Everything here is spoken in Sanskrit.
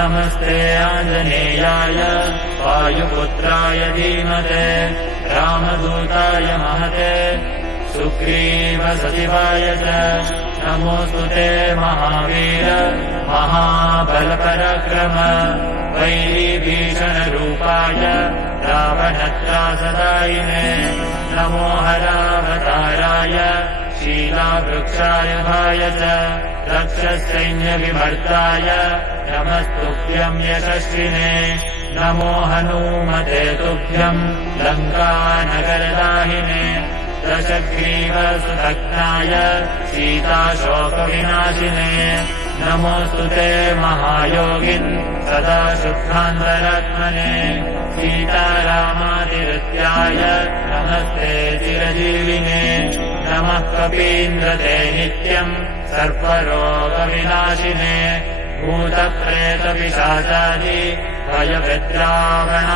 नमस्ते आञ्जनेयाय वायुपुत्राय धीमते रामदूताय महते सुग्रीवसचिवाय च नमोऽस्तु ते महावीर महाबलपराक्रम वैरीभीषणरूपाय रावणत्रासदायिने नमो हरावताराय शीलावृक्षाय भाय च रक्षसैन्यविमर्दाय नमस्तुभ्यम् यशस्विने नमो हनूमते तुभ्यम् लङ्कानगरदाहिने दशग्रीवसुदग्नाय सीताशोकविनाशिने नमोऽस्तु ते महायोगिन् सदा शुद्धान्तरात्मने सीतारामादिहृत्याय नमस्ते चिरजीविने नमः कपीन्द्रते नित्यम् सर्वरोगविनाशिने भूतप्रेतपिशाचादि भयभद्रावण